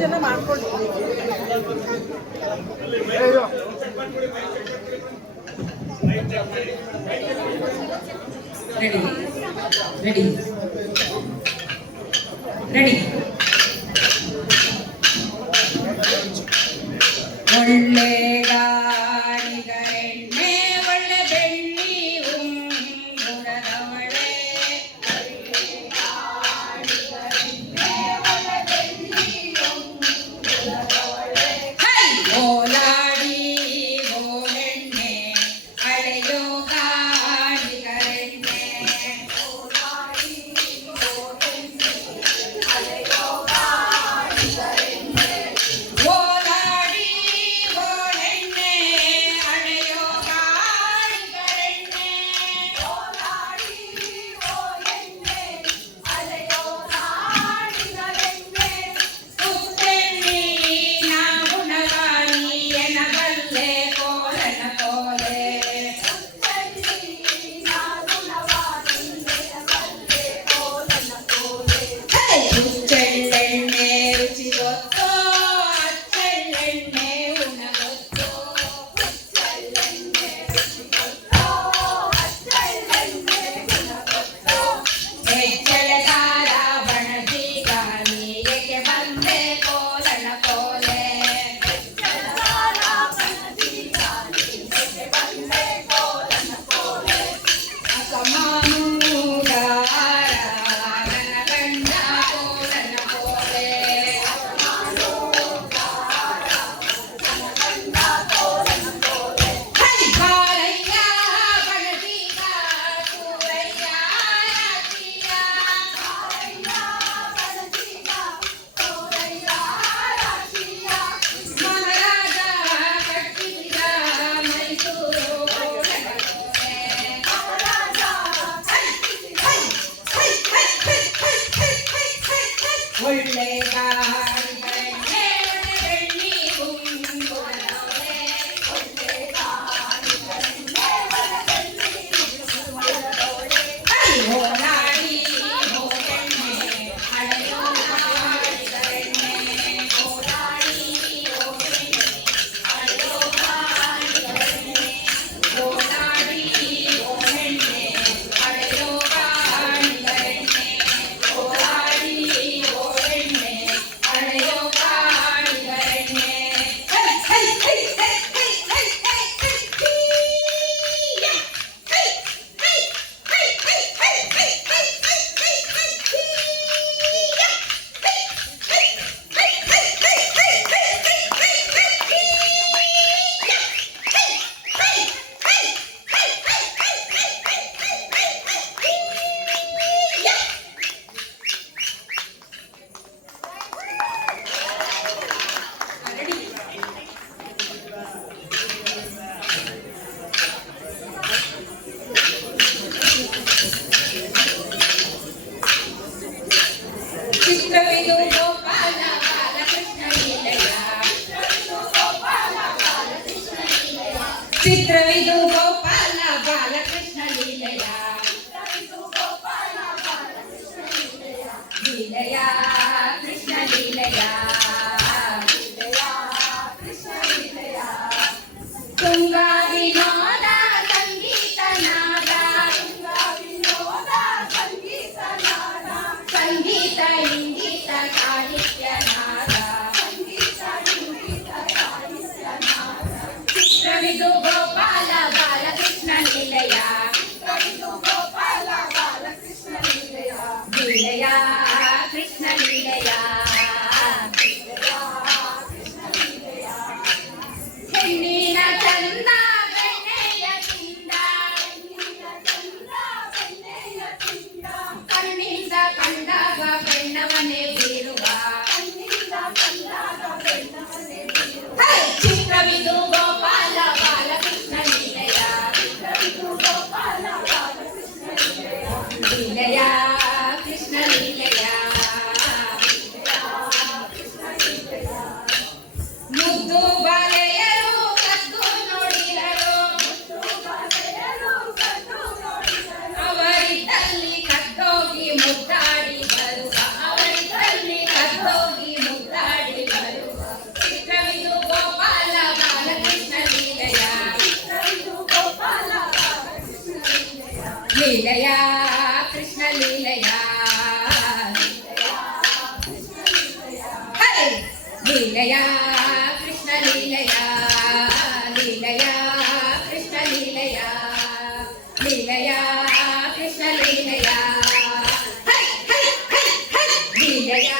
ಜನ ಮಾಡ್ಕೊಂಡು ready ready ready. ಒಳ್ಳೆ ಗಾಳಿಗರೆಣ್ಣೆ ಒಳ್ಳೆ ಬೆಳ್ಳಿ ಉಂಗುರದವಳೆ, ಓಲಾಡಿ ಓಲೆಣ್ಣೆ ಅಳೆಯೋ ಗಾಳಿಗರೆಣ್ಣೆ, ಹುಚ್ಚೆಳ್ಳೆಣ್ಣೆ ರುಚಿ ಗೊತ್ತೋ ಅಚ್ಚೆಳ್ಳೆಣ್ಣೆ ಉಣ ಗೊತ್ತೋ, ಹೆಜ್ಜೆಳೆದಾರ ಬಣಜೀಗ ನೀಯಕ್ಕೆ ಬಂದೆ ಕೋಲನ ಕೋಲೆ, ಒಳ್ಳೆ ಗಾಳಿಗರೆಣ್ಣೆ ಬೆಳ್ಳಿ ಉಂಗುರದವಳೆ, ಓಲಾಡಿ ಓಲೆಣ್ಣೆ ಅಳೆಯೋ ಗಾಳಿಗರೆಣ್ಣೆ, ಓಲಾಡಿ ಓಲೆಣ್ಣೆ ಅಳೆಯೋ ಗಾಳಿಗರೆಣ್ಣೆ, ಓಲಾಡಿ ಓಲೆಣ್ಣೆ ಅಳೆಯೋ ಗಾಳಿಗರೆಣ್ಣೆ, ಓಲಾಡಿ ಅಳೆಯೋ ಗಾಳಿಗರೆಣ್ಣೆ. ಚಿತ್ರವಿದು ಗೋಪಾಲ ಬಾಲಕೃಷ್ಣ ಲೀಲೆಯ, ಚಿತ್ರವಿದು ಗೋಪಾಲ ಬಾಲಕೃಷ್ಣ ಲೀಲೆಯ, ಲೀಲೆಯ ಕೃಷ್ಣ ಲೀಲೆಯ, ತುಂಗ ವಿನೋದ ಸಂಗೀತ ನಾದ, ಸಂಗೀತ ಇಂಗೀತ ಸಾಹಿತ್ಯ ನಾದ, ಚಿತ್ರವಿದು ಗೋಪಾಲ ಬಾಲಕೃಷ್ಣ ಲೀಲೆಯ, ಲೀಲೆಯ ಕೃಷ್ಣ ಲೀಲೆಯ, ಹೆಣ್ಣಿನ ಚಂದ ಬೆಣ್ಣೆಯ ತಿಂದ, ಕಣ್ಣಿಂದ ಕಂಡಾಗ ಬೆಣ್ಣವನ್ನೇ ಬೀರುವ, ಚಿತ್ರವಿದು ಗೋಪಾಲ ಬಾಲಕೃಷ್ಣ ಲೀಲೆಯ ಕೃಷ್ಣ ಲೀಲೆಯ ಹೇ! ಲೀಲೆಯ ಕೃಷ್ಣ ಲೀಲೆಯ ಲೀಲೆಯ ಕೃಷ್ಣ ಲೀಲೆಯ ಲೀಲೆಯ ಕೃಷ್ಣ ಲೀಲೆಯ ಹೇ! ಹೇ! ಹೇ! ಹೇ! ಲೀಲೆಯ